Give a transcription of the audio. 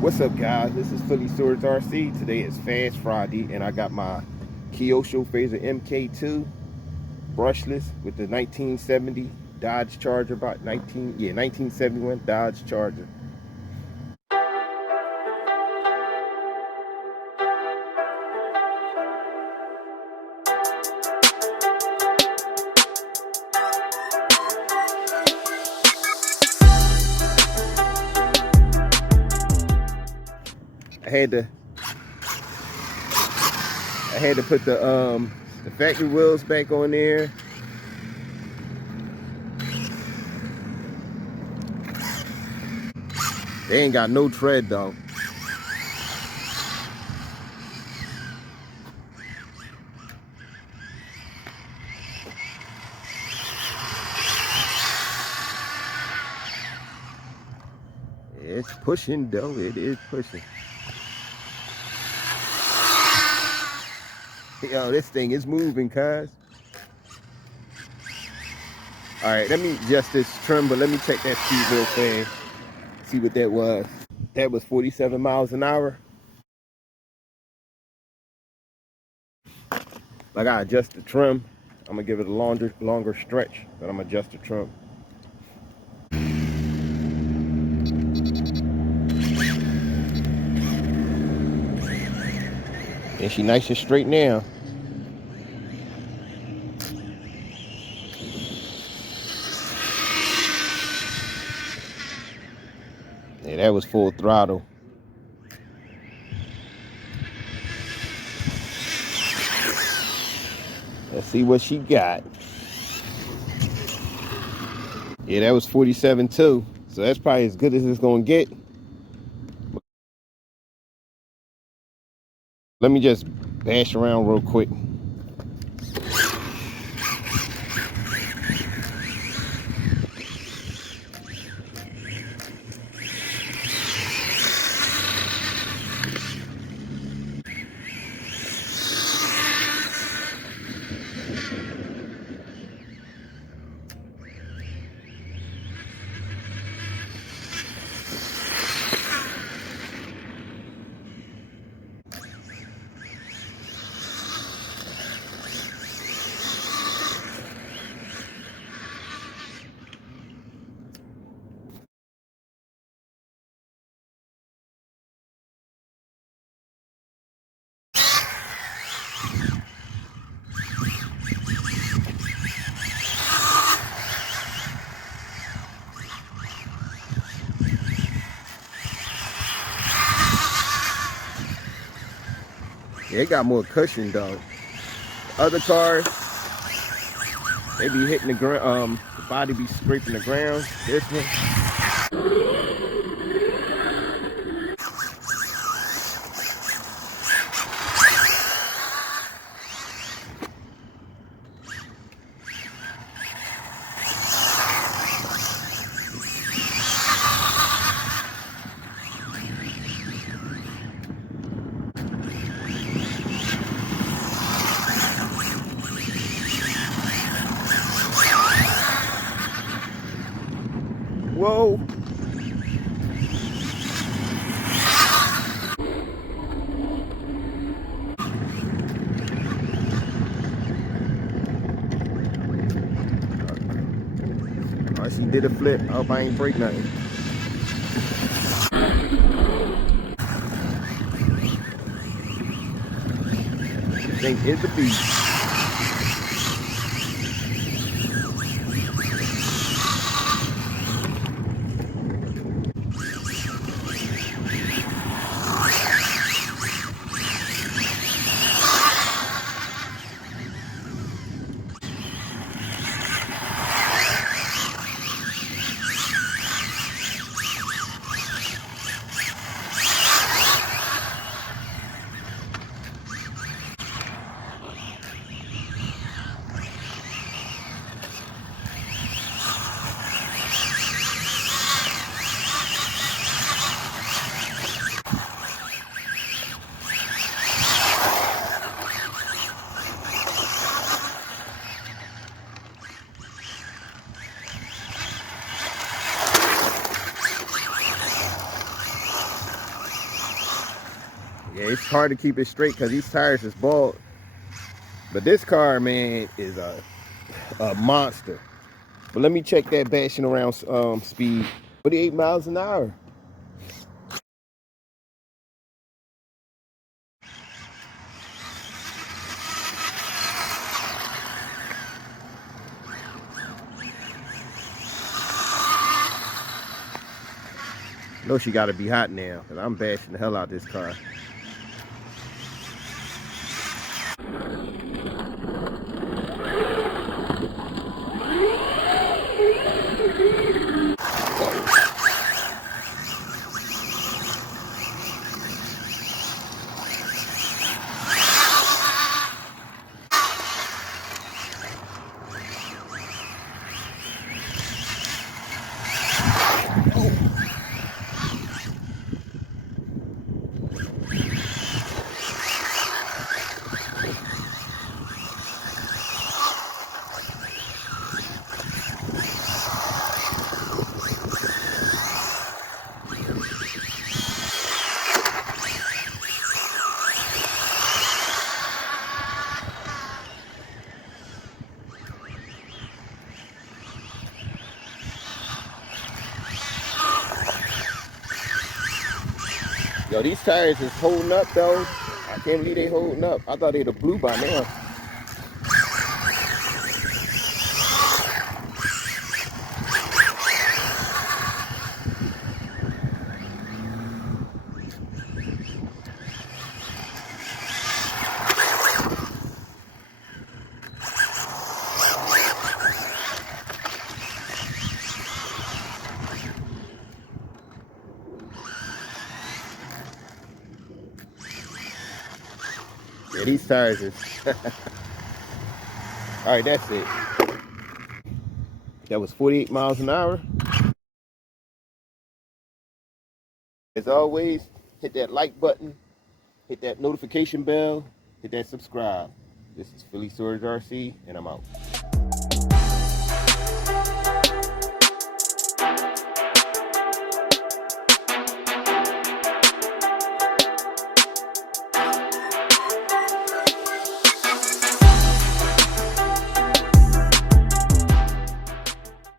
What's up, guys? This is Phillyswords RC. Today is Fast Friday, and I got my Kyosho Fazer MK2 brushless with the 1970 Dodge Charger, about 1971 Dodge Charger. I had to put the factory wheels back on there. They ain't got no tread though. It's pushing though. It is pushing. Yo, this thing is moving, cuz. All right, let me adjust this trim, but let me check that speed real fast. See what that was. That was 47 miles an hour. I gotta adjust the trim. I'm gonna give it a longer stretch, but I'm gonna adjust the trim. And she nice and straight now. Yeah, that was full throttle. Let's see what she got. Yeah, that was 47 too. So that's probably as good as it's gonna get. Let me just bash around real quick. Yeah, it got more cushion though. Other cars, they be hitting the ground, the body be scraping the ground. This one, whoa. All right, she did a flip. I hope I ain't break nothing. This thing is the beast. Yeah, it's hard to keep it straight because these tires is bald. But this car, man, is a monster. But let me check that bashing around speed. 48 miles an hour. Know she got to be hot now because I'm bashing the hell out of this car. Yo, these tires is holding up though. I can't believe they holding up. I thought they'd have blew by now. Yeah, these tires is. All right, that's it. That was 48 miles an hour. As always, hit that like button, hit that notification bell, hit that subscribe. This is Phillyswords RC, and I'm out.